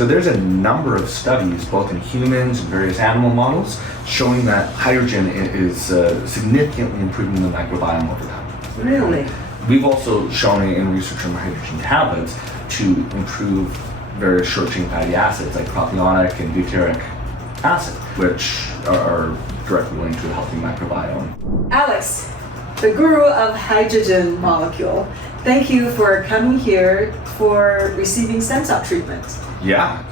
So there's a number of studies, both in humans and various animal models, showing that hydrogen is significantly improving the microbiome over time. Really? We've also shown in research on hydrogen tablets to improve various short-chain fatty acids like propionic and butyric acid, which are directly linked to a healthy microbiome. Alex, the guru of hydrogen molecule, thank you for coming here for receiving stem cell treatment. Yeah,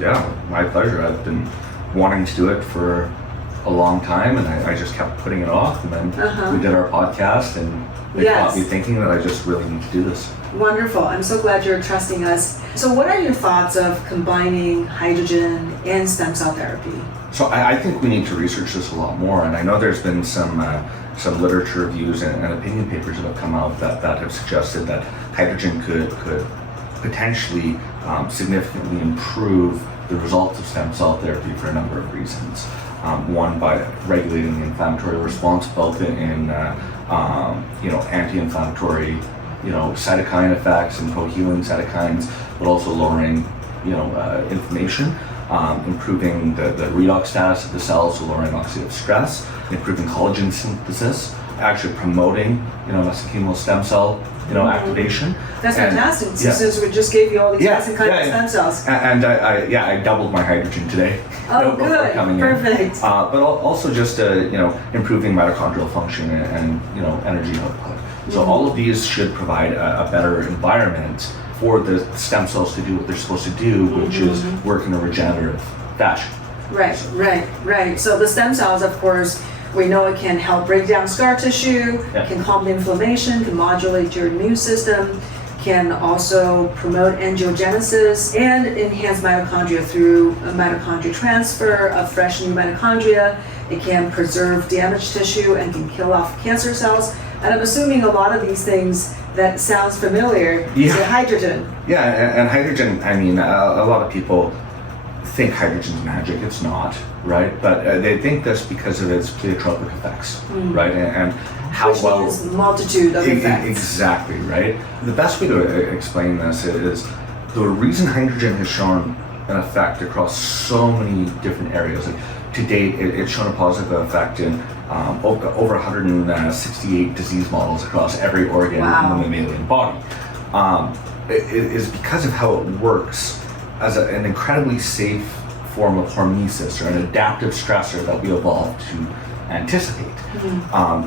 my pleasure. I've been wanting to do it for a long time, and I just kept putting it off, and then we did our podcast, and it got me thinking that I just really need to do this. Wonderful. I'm so glad you're trusting us. So what are your thoughts of combining hydrogen and stem cell therapy? So I think we need to research this a lot more, and I know there's been some literature reviews and opinion papers that have come out that have suggested that hydrogen could potentially significantly improve the results of stem cell therapy for a number of reasons. One, by regulating the inflammatory response, both in anti-inflammatory, cytokine effects and co-healing cytokines, but also lowering, inflammation, improving the redox status of the cells, so lowering oxidative stress, improving collagen synthesis, actually promoting, mesenchymal stem cell, activation. That's fantastic. Since we just gave you all these mesenchymal stem cells. And I doubled my hydrogen today. Oh, good. Perfect. But also just improving mitochondrial function and energy output. So all of these should provide a better environment for the stem cells to do what they're supposed to do, which is work in a regenerative fashion. Right. So the stem cells, of course, we know it can help break down scar tissue, can calm the inflammation, can modulate your immune system, can also promote angiogenesis and enhance mitochondria through a mitochondria transfer of fresh new mitochondria. It can preserve damaged tissue and can kill off cancer cells. And I'm assuming a lot of these things that sounds familiar to hydrogen. Yeah, and hydrogen, a lot of people think hydrogen's magic. It's not, right? But they think this because of its pleiotropic effects, right? And how which means multitude of effects. Exactly, right? The best way to explain this is the reason hydrogen has shown an effect across so many different areas. Like, to date, it's shown a positive effect in over 168 disease models across every organ in the mammalian body. It is because of how it works as an incredibly safe form of hormesis, or an adaptive stressor that we evolved to anticipate,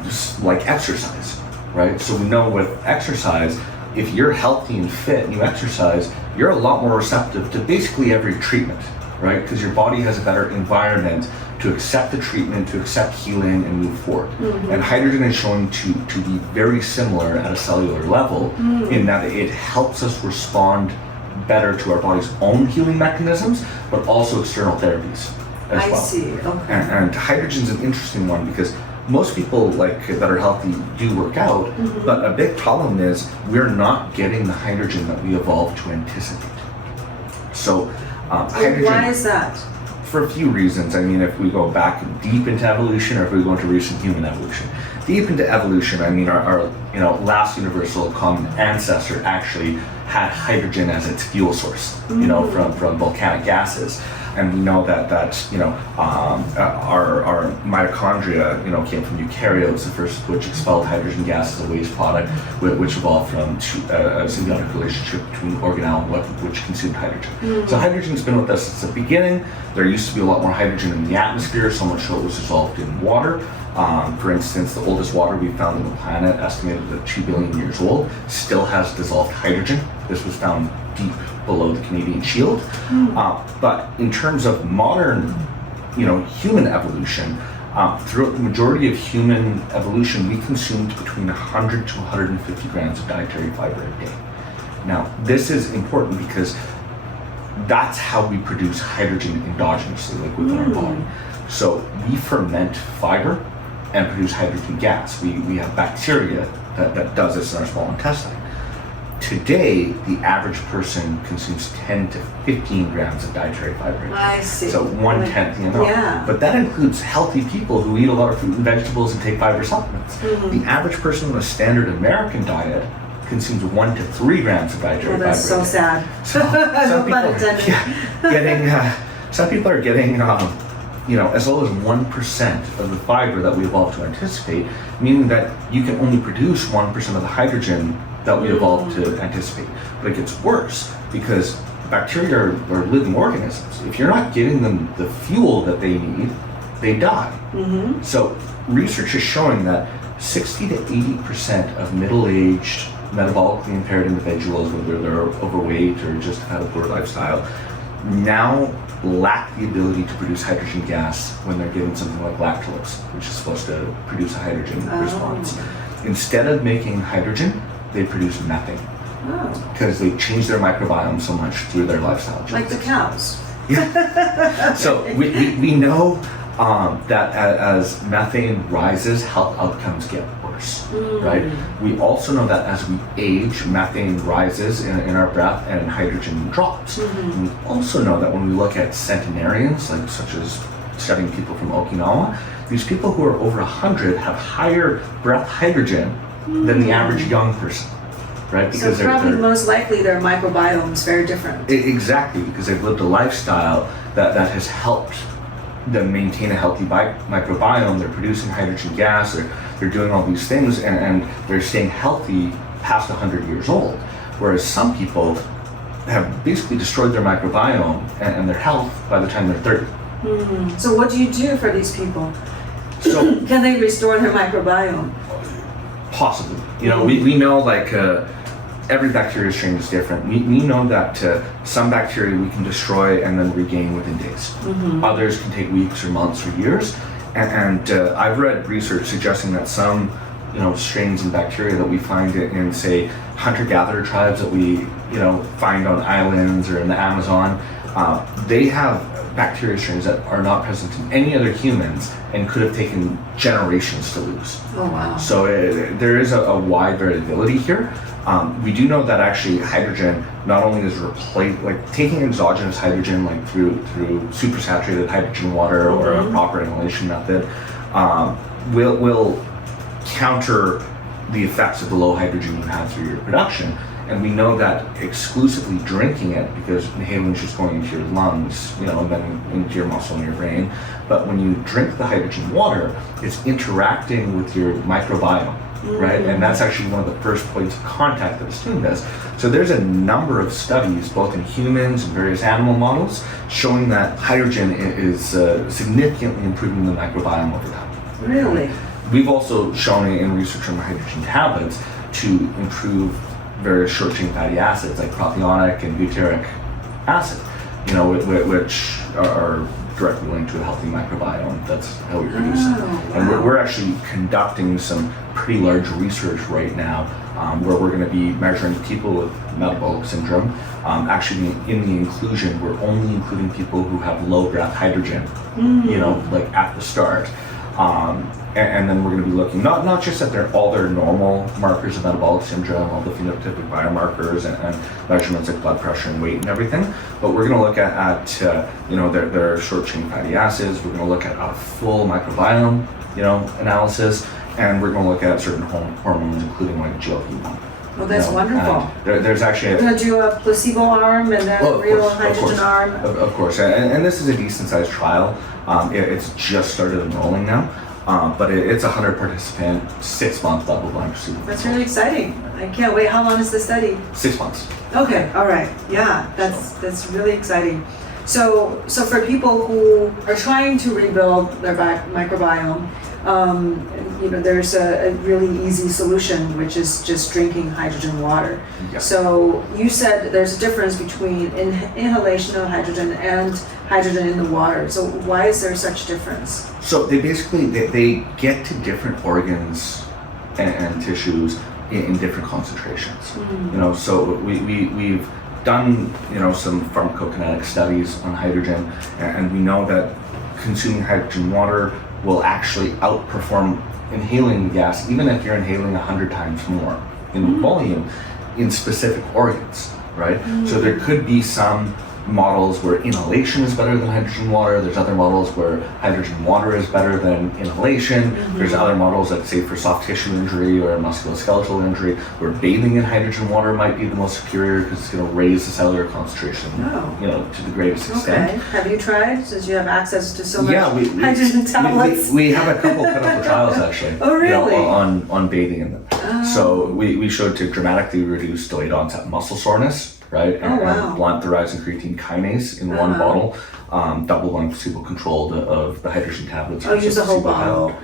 just like exercise, right? So we know with exercise, if you're healthy and fit and you exercise, you're a lot more receptive to basically every treatment, right? Because your body has a better environment to accept the treatment, to accept healing and move forward. And hydrogen is shown to be very similar at a cellular level in that it helps us respond better to our body's own healing mechanisms, but also external therapies as well. I see, okay. And hydrogen's an interesting one because most people that are healthy do work out, but a big problem is we're not getting the hydrogen that we evolved to anticipate. So hydrogen... Why is that? For a few reasons. If we go back deep into evolution, or if we go into recent human evolution. Deep into evolution, our last universal common ancestor actually had hydrogen as its fuel source, from volcanic gases. And we know that our mitochondria, came from eukaryotes, the first of which expelled hydrogen gas as a waste product, which evolved from a symbiotic relationship between organelle which consumed hydrogen. So hydrogen's been with us since the beginning. There used to be a lot more hydrogen in the atmosphere, so much so it was dissolved in water. For instance, the oldest water we found on the planet, estimated at 2 billion years old, still has dissolved hydrogen. This was found deep below the Canadian Shield. But in terms of modern, human evolution, throughout the majority of human evolution, we consumed between 100 to 150 grams of dietary fiber a day. Now, this is important because that's how we produce hydrogen endogenously, within our body. So we ferment fiber and produce hydrogen gas. We have bacteria that does this in our small intestine. Today, the average person consumes 10 to 15 grams of dietary fiber. I see. So 1/10, Yeah. But that includes healthy people who eat a lot of fruit and vegetables and take fiber supplements. The average person on a standard American diet consumes 1 to 3 grams of dietary fiber. That's so sad. So some people are getting, as low as 1% of the fiber that we evolved to anticipate, meaning that you can only produce 1% of the hydrogen that we evolved to anticipate. But it gets worse because bacteria are living organisms. If you're not giving them the fuel that they need, they die. So research is showing that 60 to 80% of middle-aged, metabolically impaired individuals, whether they're overweight or just have a poor lifestyle, now lack the ability to produce hydrogen gas when they're given something like lactulose, which is supposed to produce a hydrogen response. Instead of making hydrogen, they produce methane because they change their microbiome so much through their lifestyle changes. Like the cows. Yeah. So we know that as methane rises, health outcomes get worse, right? We also know that as we age, methane rises in our breath and hydrogen drops. And we also know that when we look at centenarians, like such as studying people from Okinawa, these people who are over 100 have higher breath hydrogen than the average young person, right? Because so probably most likely their microbiome is very different. Exactly, because they've lived a lifestyle that has helped them maintain a healthy microbiome. They're producing hydrogen gas, they're doing all these things, and they're staying healthy past 100 years old. Whereas some people have basically destroyed their microbiome and their health by the time they're 30. So what do you do for these people? So can they restore their microbiome? Possibly. We know every bacteria strain is different. We know that some bacteria we can destroy and then regain within days. Others can take weeks or months or years. And I've read research suggesting that some strains of bacteria that we find in say hunter-gatherer tribes that we find on islands or in the Amazon, they have bacteria strains that are not present in any other humans and could have taken generations to lose. Oh wow. So there is a wide variability here. We do know that actually hydrogen not only is taking exogenous hydrogen through supersaturated hydrogen water or a proper inhalation method will counter the effects of the low hydrogen you have through your production. And we know that exclusively drinking it, because inhaling is just going into your lungs, and then into your muscle and your brain. But when you drink the hydrogen water, it's interacting with your microbiome, right? And that's actually one of the first points of contact that a student does. So there's a number of studies, both in humans and various animal models, showing that hydrogen is significantly improving the microbiome over time. Really? We've also shown in research on hydrogen tablets to improve various short-chain fatty acids like propionic and butyric acid, which are directly linked to a healthy microbiome. That's how we produce it. Wow. And we're actually conducting some pretty large research right now where we're going to be measuring people with metabolic syndrome. Actually, in the inclusion, we're only including people who have low breath hydrogen, at the start. And then we're going to be looking not just at all their normal markers of metabolic syndrome, all the phenotypic biomarkers and measurements like blood pressure and weight and everything, but we're going to look at their short chain fatty acids. We're going to look at a full microbiome analysis, and we're going to look at certain hormones, including like GLP-1. Well, that's wonderful. There's actually we're going to do a placebo arm and then a real hydrogen arm. Of course, and this is a decent sized trial. It's just started enrolling now. But it's a 100 participant, 6-month double-blind procedure. That's really exciting. I can't wait. How long is the study? 6 months. Okay, all right. Yeah, that's really exciting. So for people who are trying to rebuild their microbiome, there's a really easy solution, which is just drinking hydrogen water. Yep. So you said there's a difference between inhalation of hydrogen and hydrogen in the water. So why is there such difference? So they get to different organs and tissues in different concentrations. So we've done some pharmacokinetic studies on hydrogen, and we know that consuming hydrogen water will actually outperform inhaling the gas, even if you're inhaling 100 times more in volume in specific organs, right? So there could be some models where inhalation is better than hydrogen water. There's other models where hydrogen water is better than inhalation. There's other models that say for soft tissue injury or musculoskeletal injury where bathing in hydrogen water might be the most superior because it's going to raise the cellular concentration, to the greatest extent. Okay. Have you tried, since you have access to so much we, hydrogen tablets? We have a couple clinical trials actually. Oh, really? On bathing in them. So we showed to dramatically reduce delayed onset muscle soreness, right? And blunt the rise in creatine kinase in one bottle, double-blind placebo-controlled of the hydrogen tablets. Use a whole bottle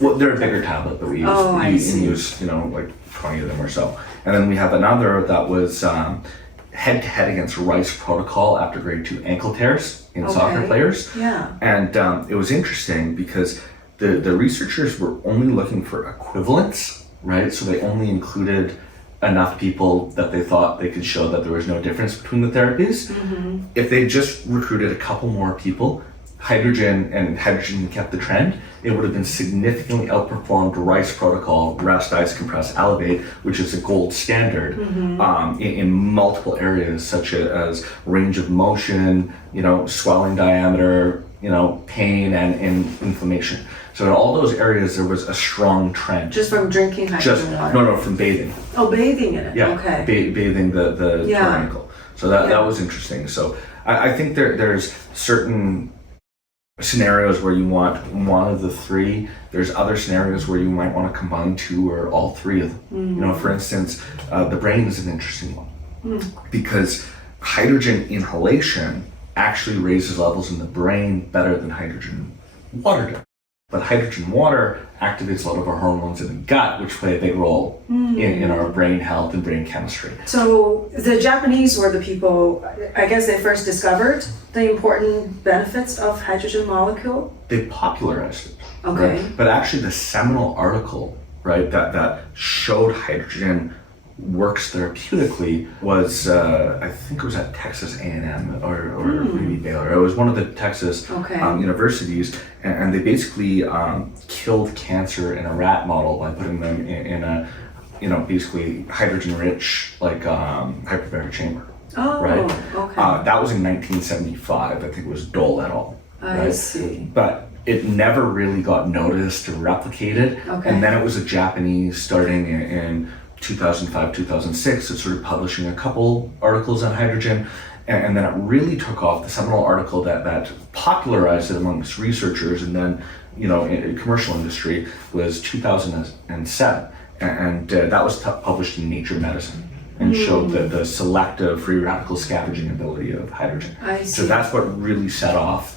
Well, they're a bigger tablet that we use. We use, like 20 of them or so. And then we have another that was head-to-head against Rice protocol after grade 2 ankle tears in soccer players. Yeah. And it was interesting because the researchers were only looking for equivalence, right? So they only included enough people that they thought they could show that there was no difference between the therapies. If they just recruited a couple more people, hydrogen kept the trend, it would have been significantly outperformed Rice protocol, rest, ice, compress, elevate, which is a gold standard in multiple areas such as range of motion, swelling diameter, pain and inflammation. So in all those areas, there was a strong trend. Just from drinking hydrogen water? No, from bathing. Oh, bathing in it. Yeah, okay. Bathing the torn ankle. So that was interesting. So I think there's certain scenarios where you want one of the three. There's other scenarios where you might want to combine two or all three of them. For instance, the brain is an interesting one because hydrogen inhalation actually raises levels in the brain better than hydrogen water does. But hydrogen water activates a lot of our hormones in the gut, which play a big role in our brain health and brain chemistry. So the Japanese were the people, I guess they first discovered the important benefits of hydrogen molecule? They popularized it. Okay. Right? But actually the seminal article, right, that showed hydrogen works therapeutically was, I think it was at Texas A&M or maybe Baylor. It was one of the Texas universities, and they basically killed cancer in a rat model by putting them in a, basically hydrogen-rich, hyperbaric chamber. Oh, right? Okay. That was in 1975. I think it was Dole et al. I see. But it never really got noticed or replicated. Okay. And then it was the Japanese starting in 2005, 2006, it's sort of publishing a couple articles on hydrogen, and then it really took off. The seminal article that popularized it amongst researchers and then, in commercial industry was 2007, and that was published in Nature Medicine and showed the selective free radical scavenging ability of hydrogen. I see. So that's what really set off.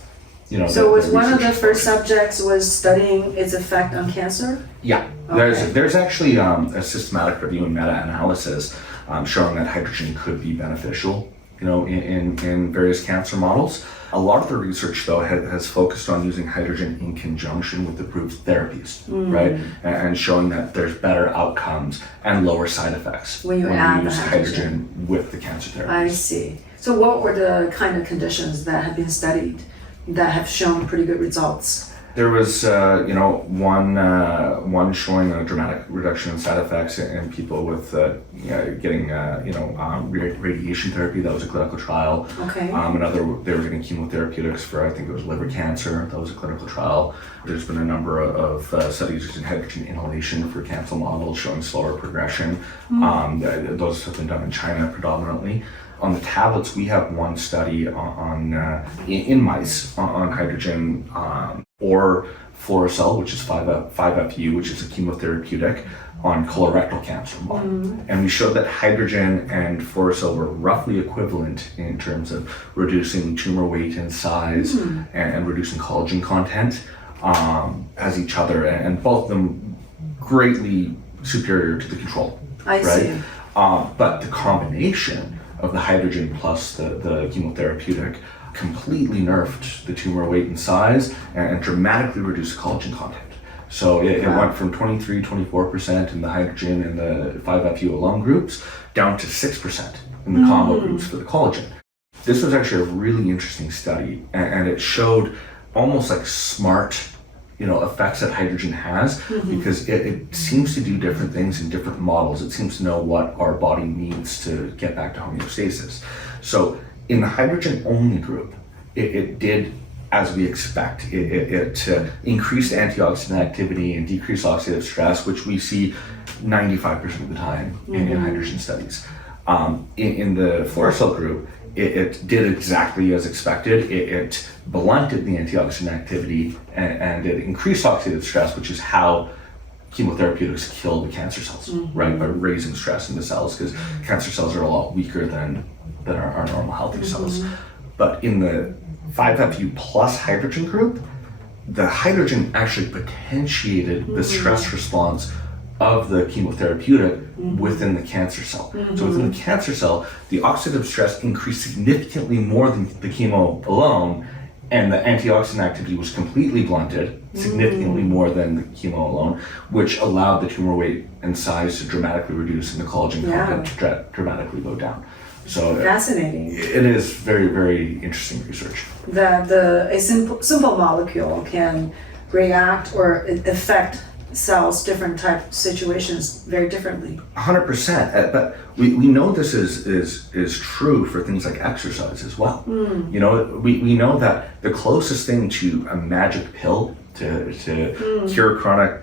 So was one of the first subjects was studying its effect on cancer? Yeah, there's actually a systematic review and meta-analysis showing that hydrogen could be beneficial, in various cancer models. A lot of the research, though, has focused on using hydrogen in conjunction with approved therapies, right? And showing that there's better outcomes and lower side effects when you use hydrogen with the cancer therapy. I see. So what were the kind of conditions that have been studied that have shown pretty good results? There was, one showing a dramatic reduction in side effects in people with getting, radiation therapy. That was a clinical trial. Okay. Another, they were getting chemotherapeutics for, I think it was liver cancer. That was a clinical trial. There's been a number of studies using hydrogen inhalation for cancer models showing slower progression. Those have been done in China predominantly. On the tablets, we have one study in mice on hydrogen or Fluorocell, which is 5-FU, which is a chemotherapeutic on colorectal cancer model. And we showed that hydrogen and Fluorocell were roughly equivalent in terms of reducing tumor weight and size and reducing collagen content as each other, and both of them greatly superior to the control. I see. But the combination of the hydrogen plus the chemotherapeutic completely nerfed the tumor weight and size and dramatically reduced collagen content. So it went from 23-24% in the hydrogen and the 5-FU alone groups down to 6% in the combo groups for the collagen. This was actually a really interesting study, and it showed almost like smart effects that hydrogen has, because it seems to do different things in different models. It seems to know what our body needs to get back to homeostasis. So In the hydrogen-only group, it did as we expect. It increased antioxidant activity and decreased oxidative stress, which we see 95% of the time in hydrogen studies. In the fluorosil group, it did exactly as expected. It blunted the antioxidant activity and it increased oxidative stress, which is how chemotherapeutics kill the cancer cells, right? By raising stress in the cells, because cancer cells are a lot weaker than our normal healthy cells. But in the 5FU plus hydrogen group, the hydrogen actually potentiated the stress response of the chemotherapeutic within the cancer cell. So within the cancer cell, the oxidative stress increased significantly more than the chemo alone, and the antioxidant activity was completely blunted, significantly more than the chemo alone, which allowed the tumor weight and size to dramatically reduce and the collagen content to dramatically go down. So fascinating. It is very, very interesting research. That a simple molecule can react or affect cells, different type situations very differently. 100%, but we know this is true for things like exercise as well. You know, we know that the closest thing to a magic pill to cure chronic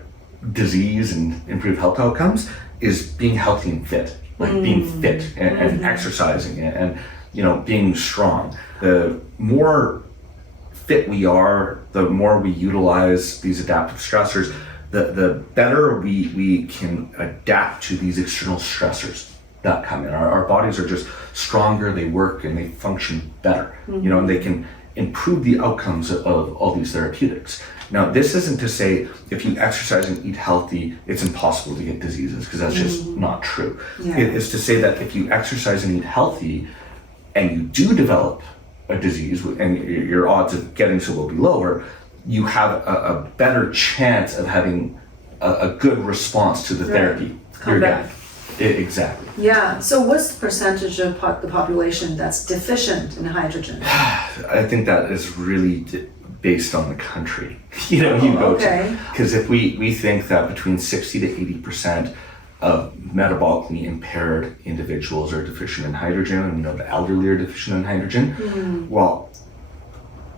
disease and improve health outcomes is being healthy and fit, like being fit and exercising and you know, being strong. The more fit we are, the more we utilize these adaptive stressors, the better we can adapt to these external stressors that come in. Our bodies are just stronger, they work and they function better, you know, and they can improve the outcomes of all these therapeutics. Now, this isn't to say if you exercise and eat healthy, it's impossible to get diseases, because that's just not true. It is to say that if you exercise and eat healthy and you do develop a disease and your odds of getting so will be lower, you have a better chance of having a good response to the therapy you're getting. Exactly. Yeah, so what's the percentage of the population that's deficient in hydrogen? I think that is really based on the country, you know, you go to. Because if we think that between 60 to 80% of metabolically impaired individuals are deficient in hydrogen, and we know the elderly are deficient in hydrogen, well,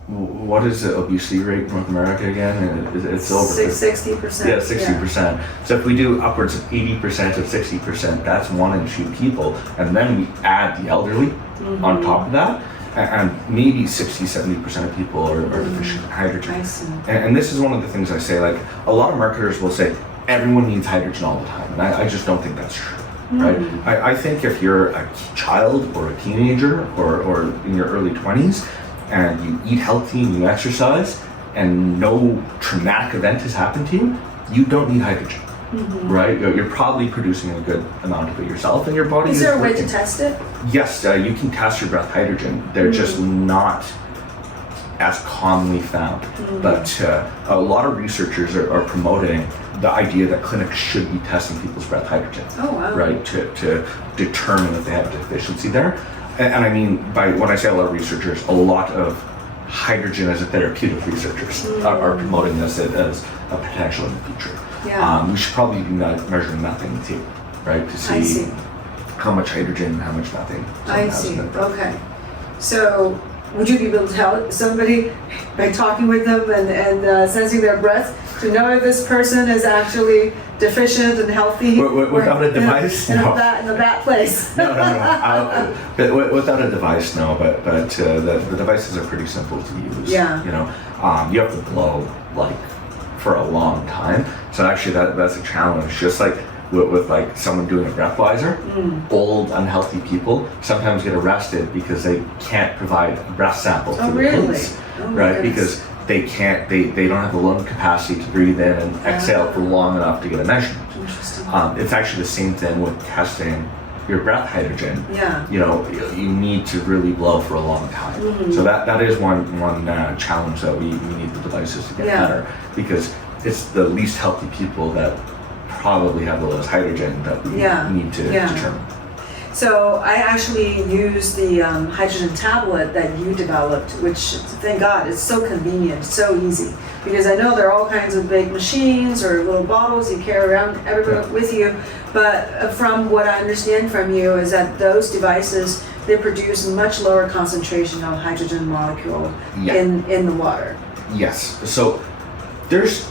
what is the obesity rate in North America again? It's over 60%. Yeah, 60%. So if we do upwards of 80% of 60%, that's 1 in 2 people. And then we add the elderly on top of that, and maybe 60, 70% of people are deficient in hydrogen. I see. And this is one of the things I say, like a lot of marketers will say, everyone needs hydrogen all the time. And I just don't think that's true. Right? I think if you're a child or a teenager or in your early 20s, and you eat healthy and you exercise and no traumatic event has happened to you, you don't need hydrogen, right? You're probably producing a good amount of it yourself, and your body is there a way to test it? Yes, you can test your breath hydrogen. They're just not as commonly found. But a lot of researchers are promoting the idea that clinics should be testing people's breath hydrogen, right? To determine if they have a deficiency there. And I mean, when I say a lot of researchers, a lot of hydrogen as a therapeutic researchers are promoting this as a potential in the future. We should probably be measuring methane too, right? To see how much hydrogen and how much methane. I see, okay. So would you be able to tell somebody by talking with them and sensing their breath to know if this person is actually deficient and healthy? Without a device? In a bad place. No. But without a device, no. But the devices are pretty simple to use. Yeah. You know, you have to blow like for a long time. So actually, that's a challenge. Just like with like someone doing a breathalyzer, old unhealthy people sometimes get arrested because they can't provide a breath sample to the police, right? Because they can't, they don't have the lung capacity to breathe in and exhale for long enough to get a measurement. It's actually the same thing with testing your breath hydrogen. You know, you need to really blow for a long time. So that is one challenge that we need the devices to get better, because it's the least healthy people that probably have the lowest hydrogen that we need to determine. So I actually use the hydrogen tablet that you developed, which, thank God, it's so convenient, so easy. Because I know there are all kinds of big machines or little bottles you carry around everywhere with you. But from what I understand from you is that those devices they produce much lower concentration of hydrogen molecule Yeah. in the water. Yes. So there's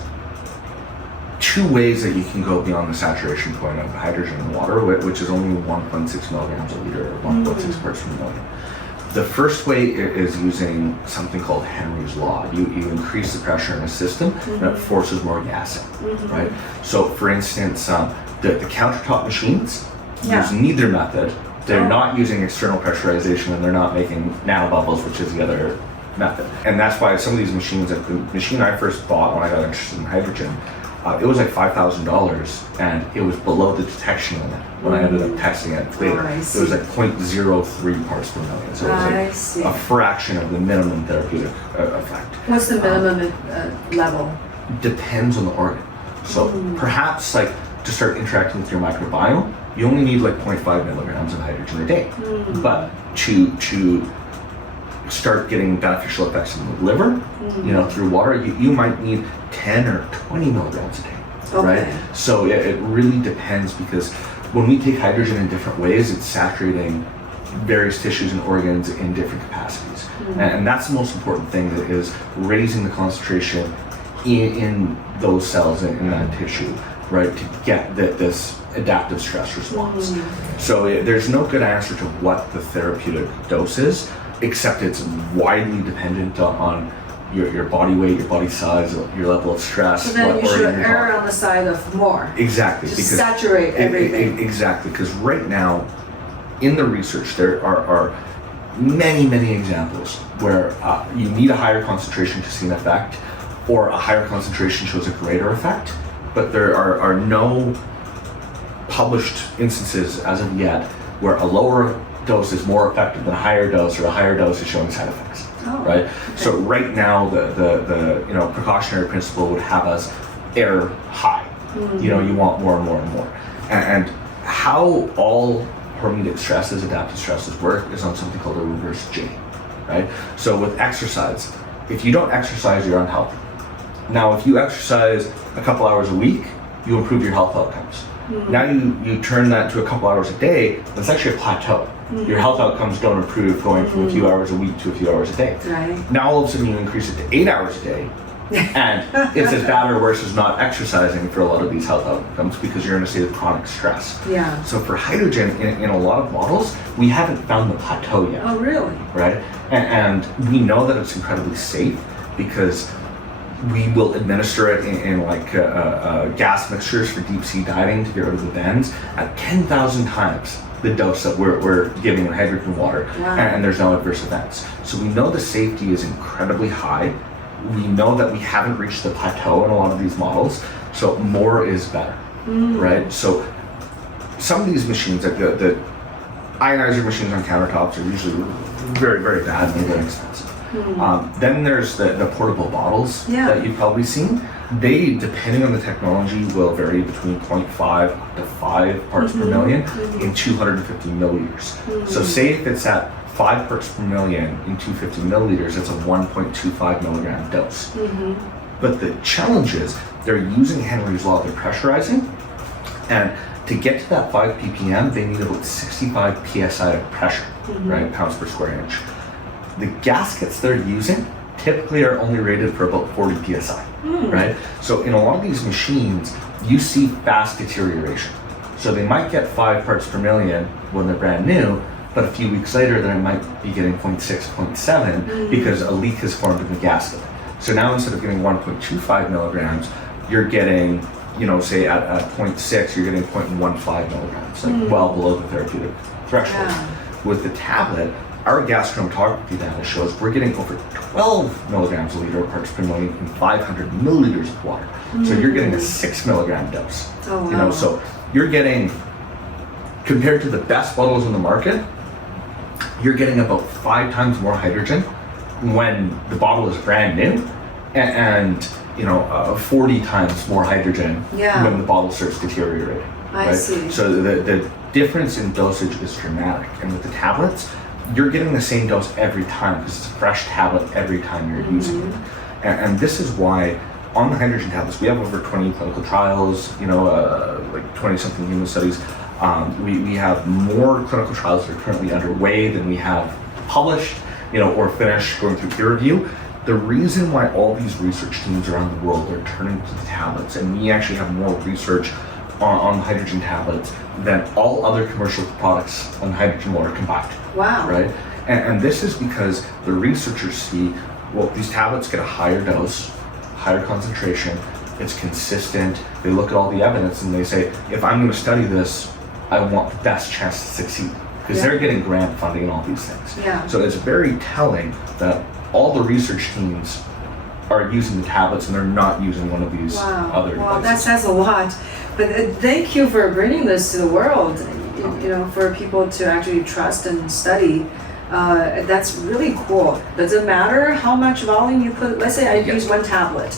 two ways that you can go beyond the saturation point of hydrogen in water, which is only 1.6 milligrams a liter, or 1.6 parts per million. The first way is using something called Henry's law. You increase the pressure in a system, and it forces more gas in, right? So, for instance, the countertop machines use neither method. They're not using external pressurization, and they're not making nanobubbles, which is the other method. And that's why some of these machines, like the machine I first bought when I got interested in hydrogen, it was like $5,000, and it was below the detection limit when I ended up testing it later. It was like 0.03 parts per million. So it was like a fraction of the minimum therapeutic effect. What's the minimum level? Depends on the organ. So perhaps like to start interacting with your microbiome, you only need like 0.5 milligrams of hydrogen a day. But to start getting beneficial effects in the liver, through water, you might need 10 or 20 milligrams a day, right? So it really depends, because when we take hydrogen in different ways, it's saturating various tissues and organs in different capacities. And that's the most important thing, is raising the concentration in those cells in that tissue, right, to get this adaptive stress response. So there's no good answer to what the therapeutic dose is, except it's widely dependent on your body weight, your body size, your level of stress. So then you should err on the side of more. Exactly. Just saturate everything. Exactly, because right now, in the research, there are many examples where you need a higher concentration to see an effect, or a higher concentration shows a greater effect, but there are no published instances as of yet where a lower dose is more effective than a higher dose, or a higher dose is showing side effects. Right? Okay. So right now, the precautionary principle would have us err high. You want more and more and more. And how all hormetic stresses, adaptive stresses work is on something called a reverse J, right? So with exercise, if you don't exercise, you're unhealthy. Now, if you exercise a couple hours a week, you improve your health outcomes. Now you turn that to a couple hours a day, that's actually a plateau. Your health outcomes don't improve going from a few hours a week to a few hours a day. Right. Now all of a sudden you increase it to 8 hours a day, and it's as bad or worse as not exercising for a lot of these health outcomes, because you're in a state of chronic stress. Yeah. So for hydrogen, in a lot of models, we haven't found the plateau yet. Oh, really? Right? And we know that it's incredibly safe, because we will administer it in gas mixtures for deep sea diving to get rid of the bends at 10,000 times the dose that we're giving in hydrogen water. Wow. And there's no adverse events. So we know the safety is incredibly high. We know that we haven't reached the plateau in a lot of these models, so more is better, right? So some of these machines, like the ionizer machines on countertops, are usually very bad and they're very expensive. Then there's the portable bottles that you've probably seen. They, depending on the technology, will vary between 0.5 up to 5 parts per million in 250 milliliters. So say if it's at 5 parts per million in 250 milliliters, it's a 1.25 milligram dose. But the challenge is they're using Henry's law, they're pressurizing, and to get to that 5 ppm, they need about 65 psi of pressure, right, pounds per square inch. The gaskets they're using typically are only rated for about 40 psi, right? So in a lot of these machines, you see fast deterioration. So they might get 5 parts per million when they're brand new, but a few weeks later, they might be getting 0.6, 0.7 because a leak has formed in the gasket. So now instead of getting 1.25 milligrams, you're getting, say at 0.6, you're getting 0.15 milligrams, like well below the therapeutic threshold. With the tablet, our gas chromatography data shows we're getting over 12 milligrams a liter of parts per million in 500 milliliters of water. So you're getting a 6 milligram dose. So you're getting, compared to the best bottles in the market, you're getting about 5 times more hydrogen when the bottle is brand new, and 40 times more hydrogen when the bottle starts deteriorating. I see. So the difference in dosage is dramatic, and with the tablets, you're getting the same dose every time, because it's a fresh tablet every time you're using it. And this is why on the hydrogen tablets, we have over 20 clinical trials, like 20 something human studies. We have more clinical trials that are currently underway than we have published, or finished going through peer review. The reason why all these research teams around the world are turning to the tablets, and we actually have more research on hydrogen tablets than all other commercial products on hydrogen water combined. Wow. Right? And this is because the researchers see, well, these tablets get a higher dose, higher concentration, it's consistent. They look at all the evidence and they say, if I'm going to study this, I want the best chance to succeed. Because they're getting grant funding and all these things. Yeah. So it's very telling that all the research teams are using the tablets and they're not using one of these other devices. Well, that says a lot. But thank you for bringing this to the world, for people to actually trust and study. That's really cool. Does it matter how much volume you put? Let's say I use one tablet.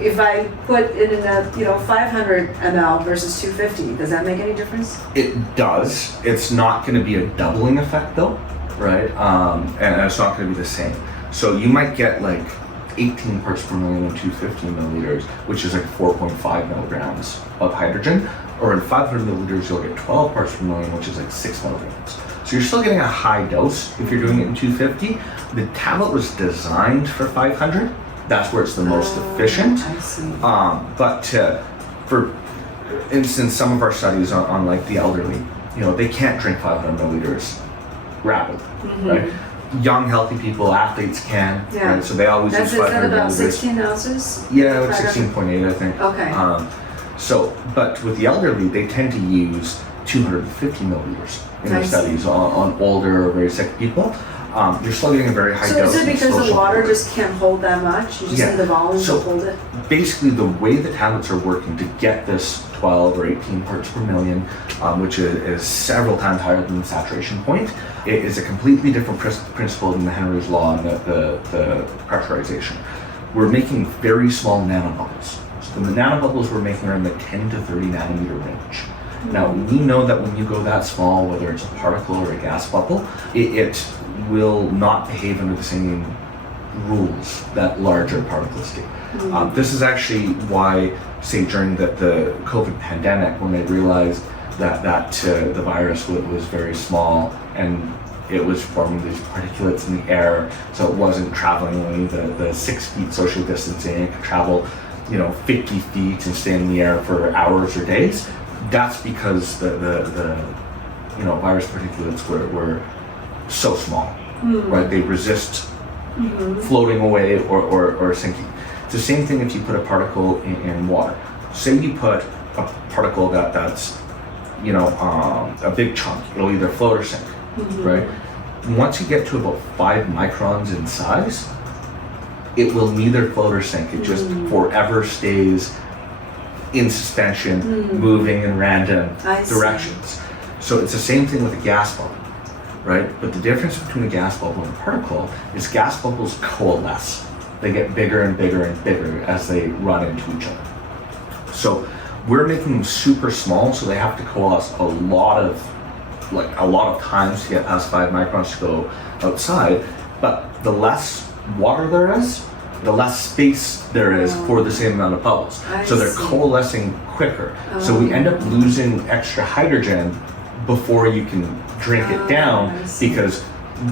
If I put it in a 500 ml versus 250, does that make any difference? It does. It's not going to be a doubling effect though, right? And it's not going to be the same. So you might get like 18 parts per million in 250 milliliters, which is like 4.5 milligrams of hydrogen, or in 500 milliliters you'll get 12 parts per million, which is like 6 milligrams. So you're still getting a high dose if you're doing it in 250. The tablet was designed for 500. That's where it's the most efficient. I see. But for instance, some of our studies on like the elderly, they can't drink 500 milliliters rapidly, right? Young, healthy people, athletes can, right? So they always use 500 milliliters. Is that about 16 ounces? Yeah, like 16.8, I think. Okay. But with the elderly, they tend to use 250 milliliters in their studies on older or very sick people. You're still getting a very high dose. So is it because the water just can't hold that much? You just need the volume to hold it? Basically, the way the tablets are working to get this 12 or 18 parts per million, which is several times higher than the saturation point, it is a completely different principle than the Henry's law and the pressurization. We're making very small nanobubbles. So the nanobubbles we're making are in the 10 to 30 nanometer range. Now, we know that when you go that small, whether it's a particle or a gas bubble, it will not behave under the same rules that larger particles do. This is actually why, say, during the COVID pandemic, when they realized that the virus was very small and it was forming these particulates in the air, so it wasn't traveling only the 6 feet social distancing, it could travel 50 feet and stay in the air for hours or days. That's because the virus particulates were so small, right? They resist floating away or sinking. It's the same thing if you put a particle in water. Say you put a particle that's a big chunk, it'll either float or sink, right? Once you get to about 5 microns in size, it will neither float or sink. It just forever stays in suspension, moving in random directions. So it's the same thing with a gas bubble, right? But the difference between a gas bubble and a particle is gas bubbles coalesce. They get bigger and bigger and bigger as they run into each other. So we're making them super small, so they have to coalesce a lot of times to get past 5 microns to go outside. But the less water there is, the less space there is for the same amount of bubbles. So they're coalescing quicker. So we end up losing extra hydrogen before you can drink it down, because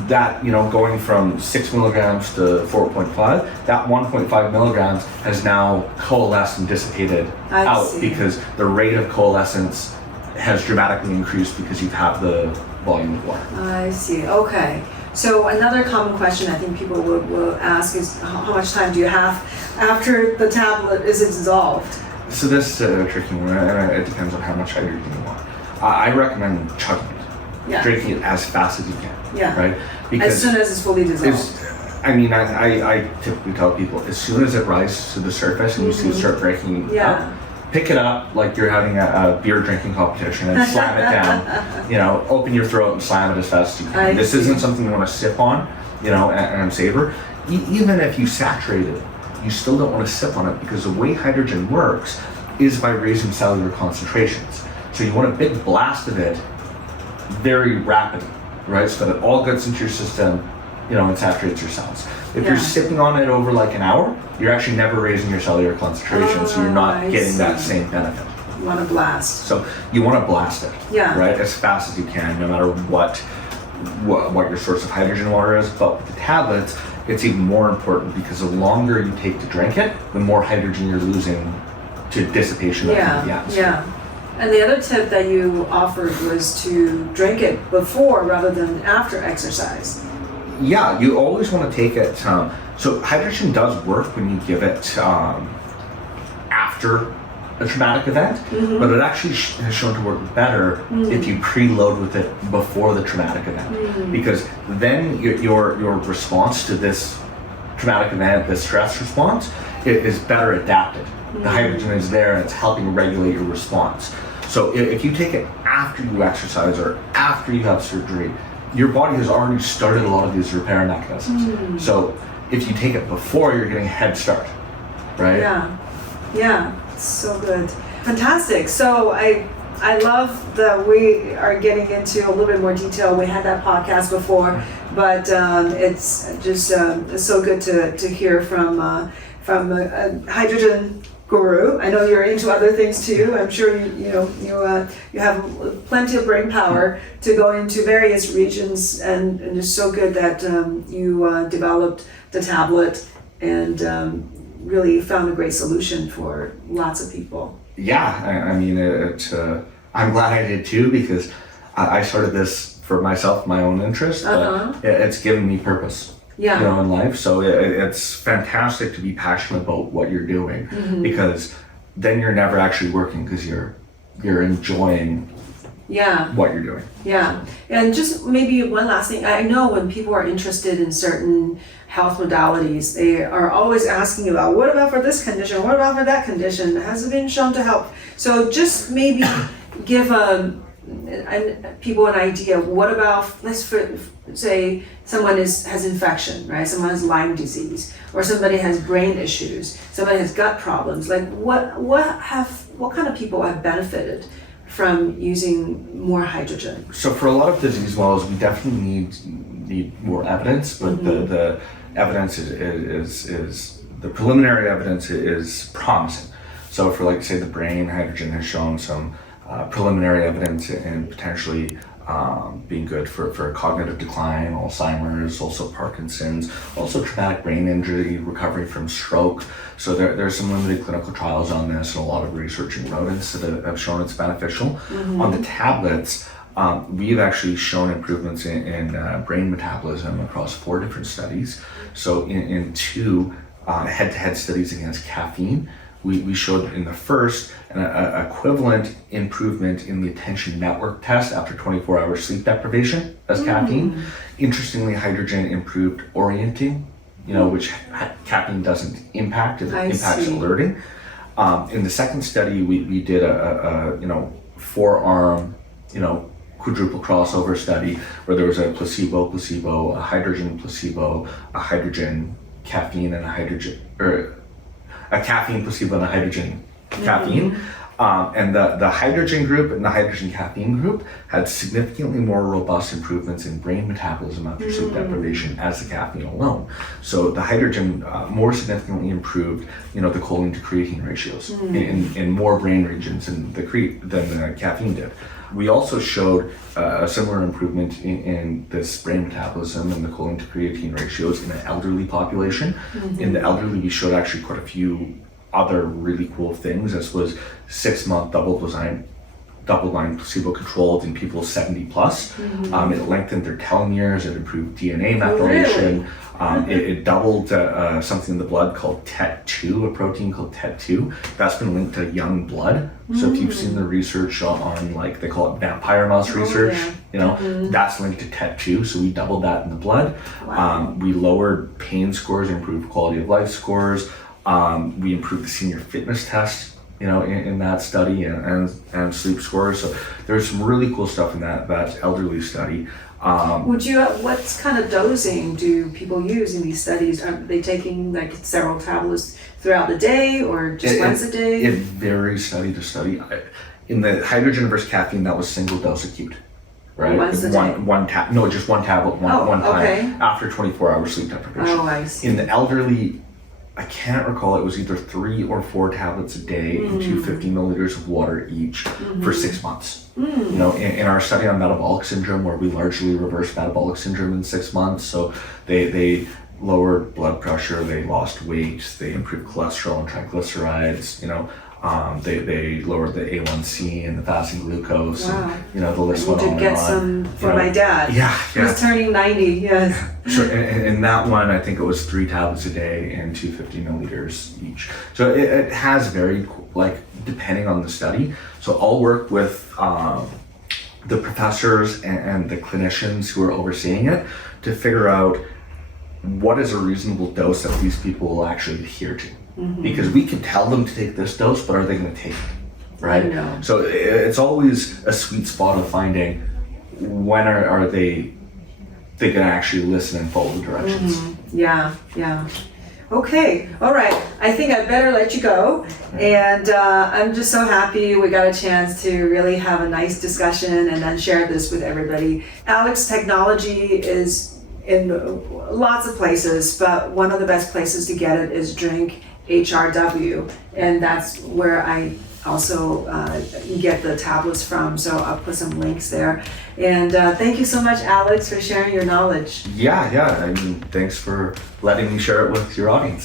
that, going from 6 milligrams to 4.5, that 1.5 milligrams has now coalesced and dissipated out because the rate of coalescence has dramatically increased because you have the volume of water. I see, okay. So another common question I think people will ask is how much time do you have after the tablet is dissolved? So this is a tricky one, and it depends on how much hydrogen you want. I recommend chugging it, drinking it as fast as you can, right? Because as soon as it's fully dissolved. I typically tell people, as soon as it rises to the surface and you see it start breaking up, pick it up like you're having a beer drinking competition and slam it down. Open your throat and slam it as fast as you can. This isn't something you want to sip on, and savor. Even if you saturate it, you still don't want to sip on it, because the way hydrogen works is by raising cellular concentrations. So you want a big blast of it very rapidly, right? So that it all gets into your system, and saturates your cells. If you're sipping on it over like an hour, you're actually never raising your cellular concentration, so you're not getting that same benefit. want to blast. So you want to blast it, Yeah. right, as fast as you can, no matter what your source of hydrogen water is. But with the tablets, it's even more important because the longer you take to drink it, the more hydrogen you're losing to dissipation of the atmosphere. Yeah. And the other tip that you offered was to drink it before rather than after exercise. Yeah, you always want to take it. So hydrogen does work when you give it after a traumatic event, but it actually has shown to work better if you preload with it before the traumatic event, because then your response to this traumatic event, this stress response, is better adapted. The hydrogen is there and it's helping regulate your response. So if you take it after you exercise or after you have surgery, your body has already started a lot of these repair mechanisms. So if you take it before, you're getting a head start, right? Yeah, so good. Fantastic. So I love that we are getting into a little bit more detail. We had that podcast before, but it's just it's so good to hear from a hydrogen guru. I know you're into other things too. I'm sure you have plenty of brain power to go into various regions, and it's so good that you developed the tablet and really found a great solution for lots of people. Yeah, I mean, I'm glad I did too, because I started this for myself, my own interest, but it's given me purpose. In life. So it's fantastic to be passionate about what you're doing, because then you're never actually working, because you're enjoying what you're doing. Yeah. And just maybe one last thing. I know when people are interested in certain health modalities, they are always asking about, what about for this condition? What about for that condition? Has it been shown to help? So just maybe give people an idea. What about, let's say someone has infection, right? Someone has Lyme disease, or somebody has brain issues, somebody has gut problems. Like what kind of people have benefited from using more hydrogen? So for a lot of disease models, we definitely need more evidence, but the evidence is the preliminary evidence is promising. So for, like, say, the brain, hydrogen has shown some preliminary evidence in potentially being good for cognitive decline, Alzheimer's, also Parkinson's, also traumatic brain injury, recovery from stroke. So there's some limited clinical trials on this and a lot of research in rodents that have shown it's beneficial. On the tablets, we've actually shown improvements in brain metabolism across 4 different studies. So in 2 head-to-head studies against caffeine, we showed in the first an equivalent improvement in the attention network test after 24 hours sleep deprivation as caffeine. Interestingly, hydrogen improved orienting, which caffeine doesn't impact. It impacts alerting. In the second study, we did a 4-arm, quadruple crossover study where there was a placebo, a hydrogen placebo, a hydrogen caffeine, and a caffeine placebo and a hydrogen caffeine. And the hydrogen group and the hydrogen caffeine group had significantly more robust improvements in brain metabolism after sleep deprivation as the caffeine alone. So the hydrogen more significantly improved, the choline to creatine ratios in more brain regions than the caffeine did. We also showed a similar improvement in this brain metabolism and the choline to creatine ratios in an elderly population. In the elderly, we showed actually quite a few other really cool things. This was 6-month double-blind placebo-controlled in people 70 plus. It lengthened their telomeres. It improved DNA methylation. It doubled something in the blood called TET2, a protein called TET2. That's been linked to young blood. So if you've seen the research on like, they call it vampire mouse research, that's linked to TET2. So we doubled that in the blood. Wow. We lowered pain scores, improved quality of life scores. We improved the senior fitness test, in that study and sleep scores. So there's some really cool stuff in that elderly study. What kind of dosing do people use in these studies? Are they taking like several tablets throughout the day or just once a day? It varies study to study. In the hydrogen versus caffeine, that was single dose acute, right? Once a day? Just one tablet, one time okay. after 24 hours sleep deprivation. Oh, I see. In the elderly, I can't recall, it was either 3 or 4 tablets a day into 50 milliliters of water each for 6 months. You know, in our study on metabolic syndrome, where we largely reversed metabolic syndrome in 6 months, so they lowered blood pressure, they lost weight, they improved cholesterol and triglycerides, you know, they lowered the A1C and the fasting glucose, wow. and, you know, the list I went need on to get and on. some for You know, my dad. Yeah, yeah. He's turning 90, yes. So in that one, I think it was 3 tablets a day and 250 milliliters each. So it has varied, like, depending on the study. So I'll work with the professors and the clinicians who are overseeing it to figure out what is a reasonable dose that these people will actually adhere to. Because we can tell them to take this dose, but are they going to take it, right? I know. So it's always a sweet spot of finding when are they can actually listen and follow the directions. Yeah, yeah. Okay, all right. I think I better let you go. And I'm just so happy we got a chance to really have a nice discussion and then share this with everybody. Alex, technology is in lots of places, but one of the best places to get it is Drink HRW. And that's where I also get the tablets from, so I'll put some links there. And thank you so much, Alex, for sharing your knowledge. Yeah, I mean, thanks for letting me share it with your audience.